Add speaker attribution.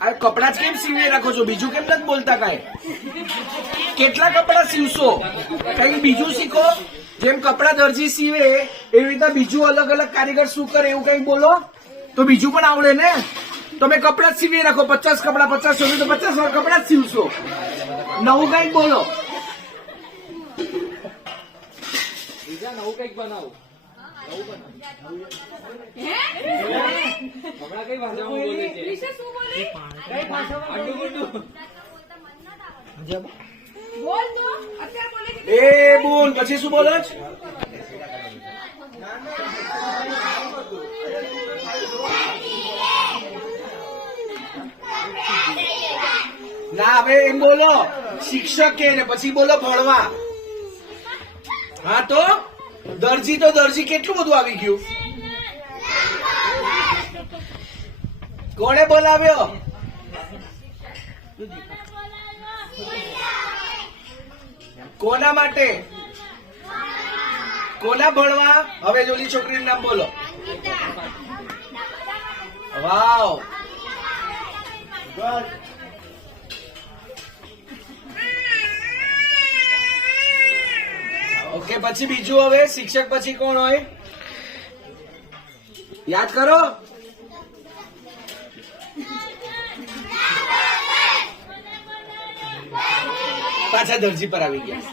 Speaker 1: આ કપડા જ કેમ સીવી રાખો છો? બીજું કેમ નથી બોલતા કાંઈ? કેટલા કપડા સીવશો? કઈ બીજું શીખો? જેમ કપડા દરજી સીવે, એવી રીતના બીજું અલગ અલગ કારીગર શું કરે એવું કઈ બોલો? તો બીજું પણ આવડે ને? તમે કપડા સીવી રાખો, પચાસ કપડા, પચાસ સો તો પચાસ કપડા જ સીવશો. નવું કંઈક બોલો.
Speaker 2: બીજા નવું કંઈક બનાવો. હમણાં કઈ
Speaker 1: એ બોલ, પછી શું બોલો? ના, હવે એમ બોલો, શિક્ષક કે પછી બોલો ભણવા. હા તો? દરજી તો દરજી કેટલું બધું આવી ગયું? કોને બોલાવ્યો? કોના માટે? કોના ભણવા? હવે જોલી છોકરીનું નામ બોલો. વાવ. ઓકે, પછી બીજું હવે શિક્ષક પછી કોણ હોય? યાદ કરો? પાછા દરજી પર આવી ગયા.